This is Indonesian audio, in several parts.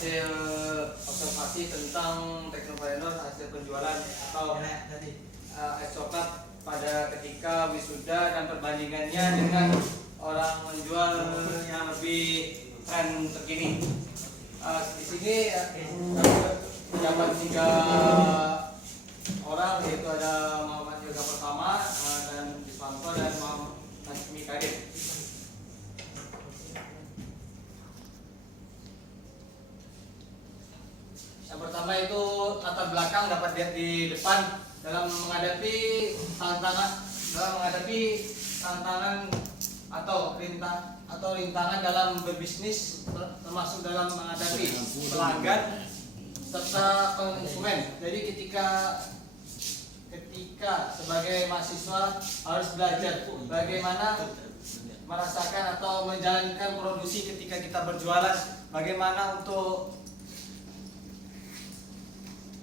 hasil observasi tentang Teknopreneur, hasil penjualan atau es coklat pada ketika wisuda dan perbandingannya dengan orang menjual yang lebih tren terkini. Di sini mendapat 3 orang, yaitu ada Muhammad Yoga Pertama dan Diswanto dan Muhammad Nasmi Kadir. Yang pertama itu latar belakang dapat lihat di depan dalam menghadapi tantangan atau rintangan dalam berbisnis, termasuk dalam menghadapi pelanggan serta konsumen. Jadi ketika sebagai mahasiswa harus belajar bagaimana merasakan atau menjalankan produksi ketika kita berjualan, bagaimana untuk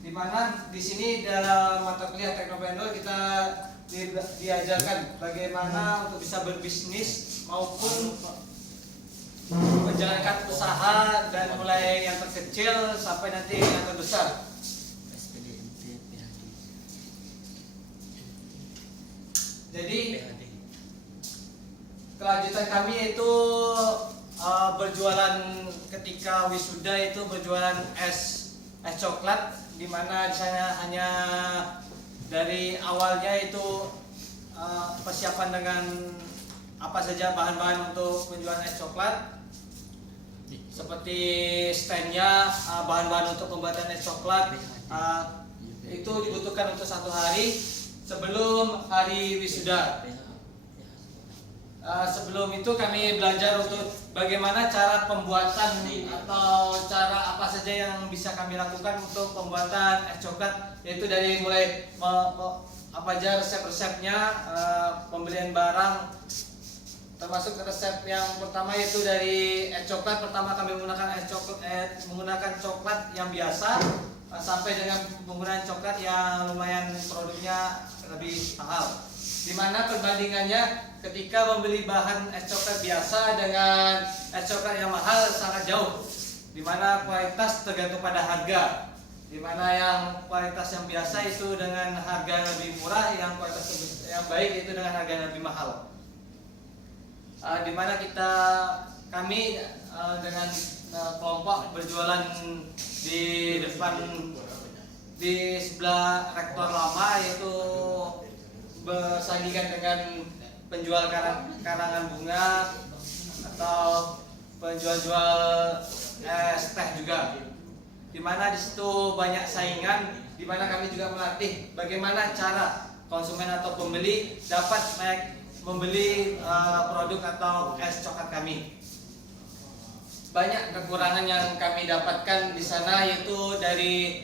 dimana di sini dalam mata kuliah Teknopreneur kita diajarkan bagaimana untuk bisa berbisnis maupun menjalankan usaha dan mulai yang terkecil sampai nanti yang terbesar. Jadi kelanjutan kami itu berjualan ketika wisuda itu berjualan es coklat, di mana di sana hanya dari awalnya itu persiapan dengan apa saja bahan-bahan untuk penjualan es coklat, seperti standnya, bahan-bahan untuk pembuatan es coklat itu dibutuhkan untuk 1 hari sebelum hari wisuda. Sebelum itu kami belajar untuk bagaimana cara pembuatan atau cara apa saja yang bisa kami lakukan untuk pembuatan es coklat, yaitu dari mulai apa aja resep-resepnya, pembelian barang, termasuk resep yang pertama yaitu dari es coklat. Pertama kami menggunakan menggunakan coklat yang biasa sampai dengan penggunaan coklat yang lumayan produknya lebih mahal. Di mana perbandingannya ketika membeli bahan es coklat biasa dengan es coklat yang mahal sangat jauh. Di mana kualitas tergantung pada harga. Di mana yang kualitas yang biasa itu dengan harga yang lebih murah, yang kualitas yang baik itu dengan harga yang lebih mahal. Di mana kami dengan kelompok berjualan di depan, di sebelah rektor lama, yaitu bersandingan dengan penjual karangan bunga atau penjual-jual es teh juga, di mana di situ banyak saingan, di mana kami juga melatih bagaimana cara konsumen atau pembeli dapat membeli produk atau es coklat kami. Banyak kekurangan yang kami dapatkan di sana, yaitu dari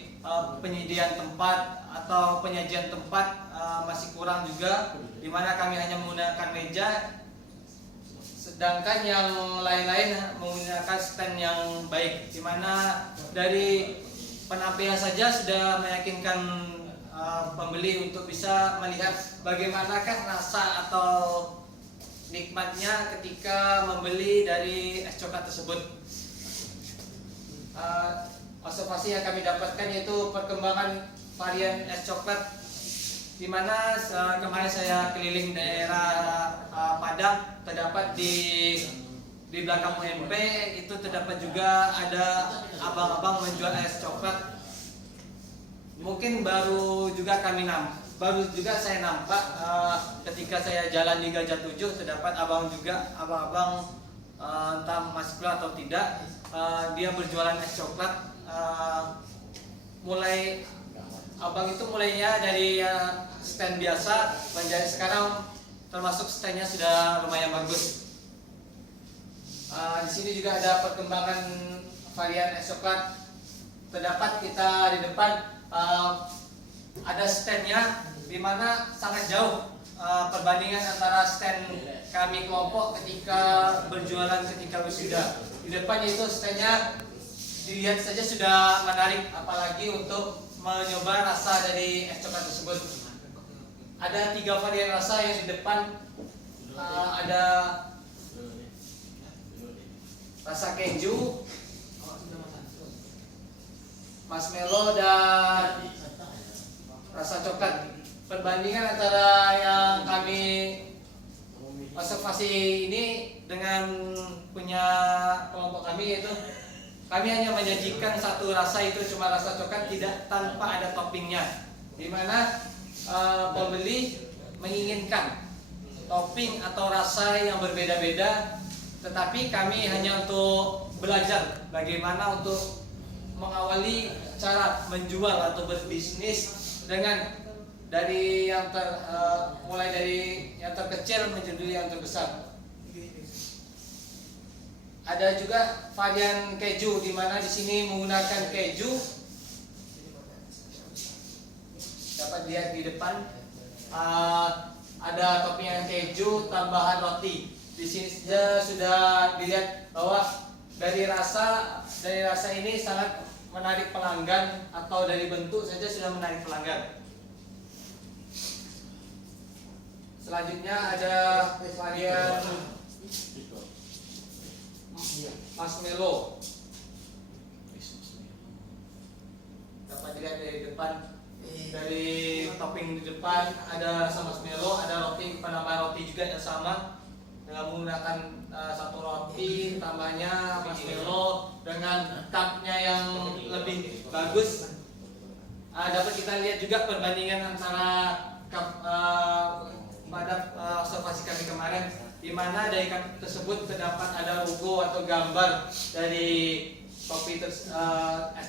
penyediaan tempat atau penyajian tempat masih kurang juga, di mana kami hanya menggunakan meja, sedangkan yang lain-lain menggunakan stand yang baik, di mana dari penampilan saja sudah meyakinkan pembeli untuk bisa melihat bagaimanakah rasa atau nikmatnya ketika membeli dari es coklat tersebut. Observasi yang kami dapatkan yaitu perkembangan varian es coklat, di mana kemarin saya keliling daerah Padang, terdapat di belakang UMP itu terdapat juga ada abang-abang menjual es coklat. Mungkin baru juga saya nampak ketika saya jalan di Gajah 7, terdapat abang-abang entah masih keluar atau tidak, dia berjualan es coklat. Abang itu mulainya dari stand biasa menjadi sekarang termasuk standnya sudah lumayan bagus. Di sini juga ada perkembangan varian es coklat. Terdapat kita di depan ada standnya, di mana sangat jauh perbandingan antara stand kami kelompok ketika berjualan ketika wisuda. Di depan itu standnya dilihat saja sudah menarik, apalagi untuk mencoba rasa dari es coklat tersebut. Ada 3 varian rasa yang di depan, ada rasa keju, marshmallow dan rasa coklat. Perbandingan antara yang kami observasi ini dengan punya kelompok kami, yaitu kami hanya menyajikan satu rasa, itu cuma rasa coklat tidak tanpa ada toppingnya, dimana pembeli menginginkan topping atau rasa yang berbeda-beda, tetapi kami hanya untuk belajar bagaimana untuk mengawali cara menjual atau berbisnis dengan dari yang mulai dari yang terkecil menjadi yang terbesar. Ada juga varian keju, di mana di sini menggunakan keju. Dapat lihat di depan ada toppingan keju tambahan roti. Di sini sudah dilihat bahwa dari rasa ini sangat menarik pelanggan, atau dari bentuk saja sudah menarik pelanggan. Selanjutnya ada varian marshmallow. Dapat dilihat dari depan, dari topping di depan ada rasa marshmallow, ada roti, penambah roti juga yang sama dengan menggunakan satu roti tambahnya marshmallow dengan cupnya yang lebih bagus. Dapat kita lihat juga perbandingan antara cup pada observasi kami kemarin, di mana dari cup tersebut terdapat ada logo atau gambar dari kopi es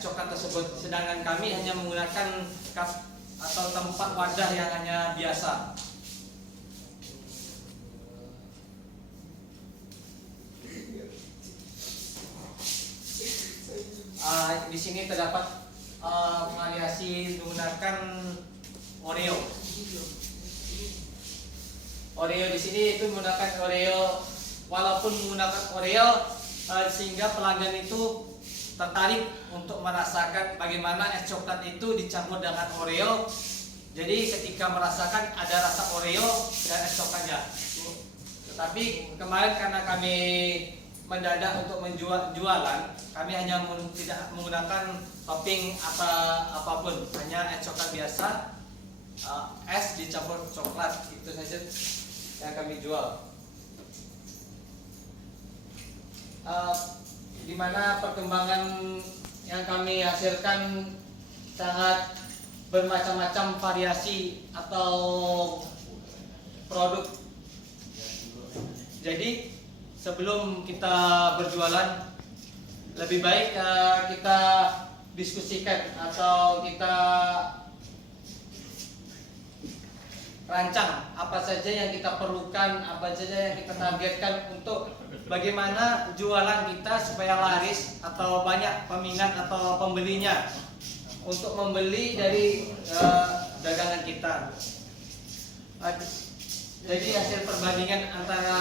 coklat tersebut, sedangkan kami hanya menggunakan cup atau tempat wadah yang hanya biasa. Di sini terdapat variasi menggunakan Oreo. Oreo di sini itu menggunakan Oreo, walaupun menggunakan Oreo sehingga pelanggan itu tertarik untuk merasakan bagaimana es coklat itu dicampur dengan Oreo. Jadi ketika merasakan ada rasa Oreo dan es coklatnya. Tetapi kemarin karena kami mendadak untuk jualan, kami hanya tidak menggunakan topping apapun, hanya es coklat biasa, es dicampur coklat, itu saja yang kami jual. Di mana perkembangan yang kami hasilkan sangat bermacam-macam variasi atau produk. Jadi sebelum kita berjualan, lebih baik kita diskusikan atau kita rancang apa saja yang kita perlukan, apa saja yang kita targetkan untuk bagaimana jualan kita supaya laris atau banyak peminat atau pembelinya untuk membeli dari dagangan kita. Jadi hasil perbandingan antara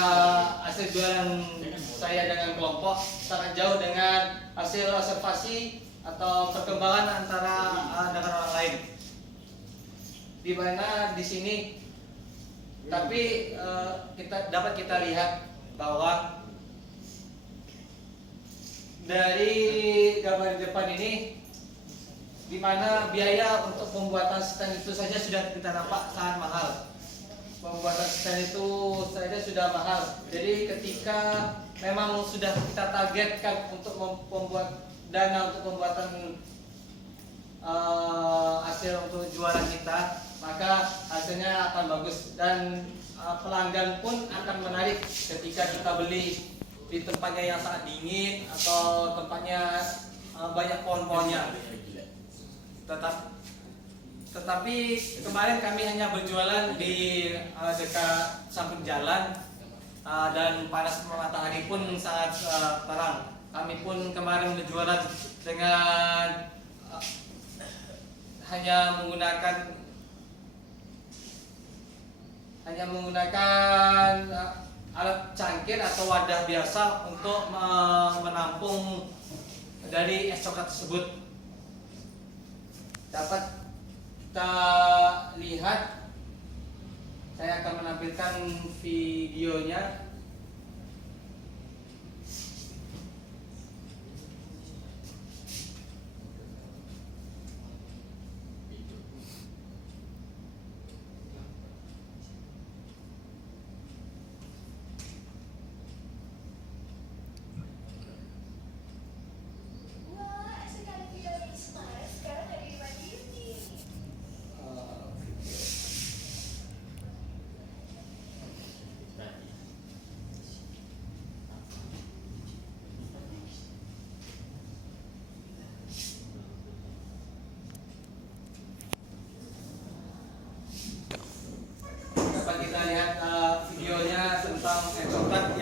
hasil jualan saya dengan kelompok sangat jauh dengan hasil observasi atau perkembangan antara dengan orang lain. Di mana di sini tapi dapat kita lihat bahwa dari gambar di depan ini, di mana biaya untuk pembuatan stand itu saja sudah kita nampak sangat mahal. Pembuatan stand itu saja sudah mahal. Jadi ketika memang sudah kita targetkan untuk membuat dana untuk pembuatan hasil untuk jualan kita, maka hasilnya akan bagus dan pelanggan pun akan menarik ketika kita beli di tempatnya yang sangat dingin atau tempatnya banyak pohon-pohonnya. Tetapi kemarin kami hanya berjualan di dekat samping jalan dan panas matahari pun sangat terang. Kami pun kemarin berjualan dengan hanya menggunakan alat cangkir atau wadah biasa untuk menampung dari es coklat tersebut. Dapat kita lihat, saya akan menampilkan videonya.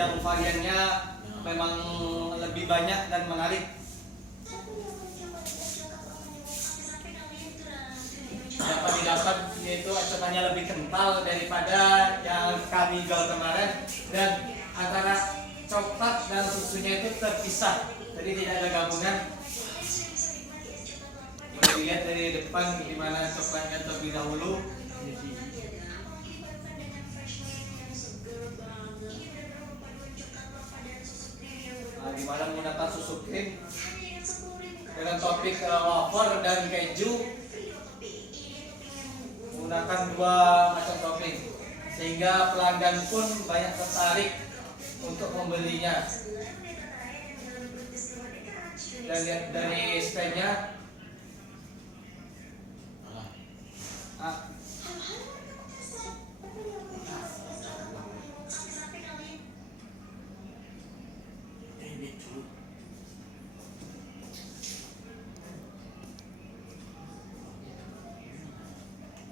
yang variannya memang lebih banyak dan menarik. Dapat didapat yaitu ecokannya lebih kental daripada yang kami jual kemarin, dan antara coklat dan susunya itu terpisah, jadi tidak ada gabungan. Boleh dilihat dari depan di mana coklatnya terlebih dahulu. Nah, di mana menggunakan susu krim dengan topik wafer dan keju, menggunakan 2 macam topping, sehingga pelanggan pun banyak tertarik untuk membelinya. Dan lihat dari speknya,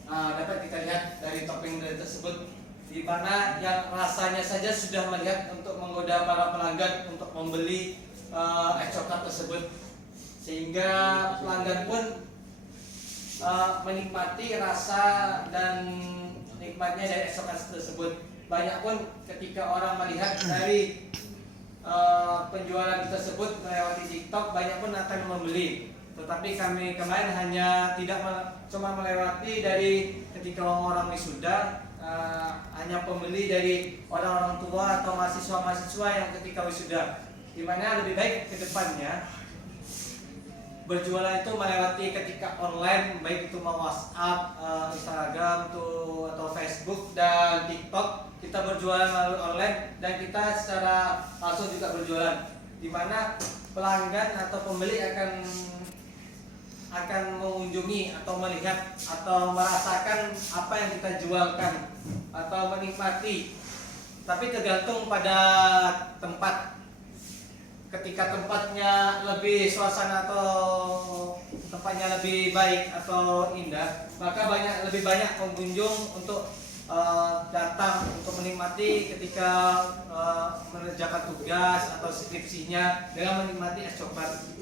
dapat kita lihat dari topping tersebut, di mana yang rasanya saja sudah melihat untuk menggoda para pelanggan untuk membeli es coklat tersebut, sehingga pelanggan pun menikmati rasa dan nikmatnya dari es coklat tersebut. Banyak pun ketika orang melihat dari penjualan tersebut melewati TikTok, banyak pun akan membeli. Tetapi kami kemarin hanya tidak cuma melewati dari ketika orang wisuda, hanya pembeli dari orang-orang tua atau mahasiswa-mahasiswa yang ketika wisuda, dimana lebih baik ke depannya berjualan itu melewati ketika online, baik itu mau WhatsApp, Instagram atau Facebook dan TikTok. Kita berjualan melalui online dan kita secara langsung juga berjualan, dimana pelanggan atau pembeli akan mengunjungi atau melihat atau merasakan apa yang kita jualkan atau menikmati. Tapi tergantung pada tempat. Ketika tempatnya lebih suasana atau tempatnya lebih baik atau indah, maka lebih banyak pengunjung untuk datang untuk menikmati ketika mengerjakan tugas atau skripsinya dengan menikmati es coklat.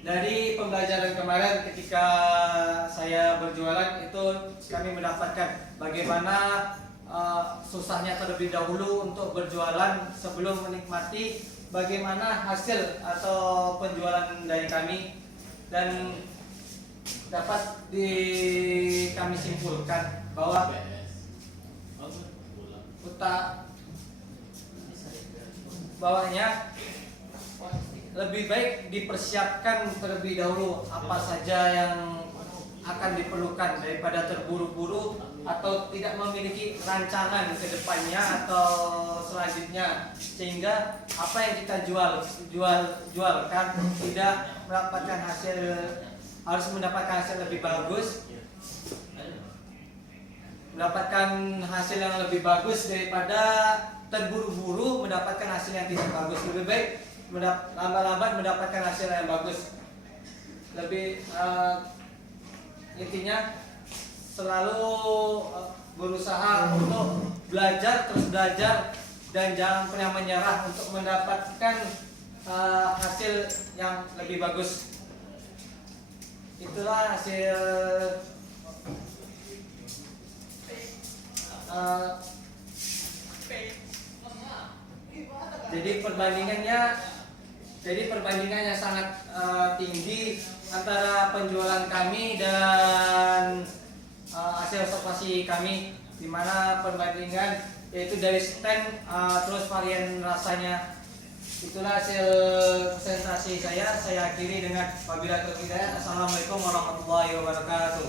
Dari pembelajaran kemarin ketika saya berjualan itu, kami mendapatkan bagaimana susahnya terlebih dahulu untuk berjualan sebelum menikmati bagaimana hasil atau penjualan dari kami, dan dapat kami simpulkan bahwa bawahnya lebih baik dipersiapkan terlebih dahulu apa saja yang akan diperlukan daripada terburu-buru atau tidak memiliki rancangan ke depannya atau selanjutnya, sehingga apa yang kita jualkan tidak mendapatkan hasil, harus mendapatkan hasil lebih bagus, mendapatkan hasil yang lebih bagus daripada terburu-buru mendapatkan hasil yang tidak bagus. Lebih baik lambat-lambat mendapatkan hasil yang bagus. Lebih intinya selalu berusaha untuk terus belajar dan jangan pernah menyerah untuk mendapatkan hasil yang lebih bagus. Itulah hasil jadi perbandingannya sangat tinggi antara penjualan kami dan hasil observasi kami, di mana perbandingan yaitu dari stand terus varian rasanya. Itulah hasil presentasi saya akhiri dengan wabillahi taufiq. Assalamualaikum warahmatullahi wabarakatuh.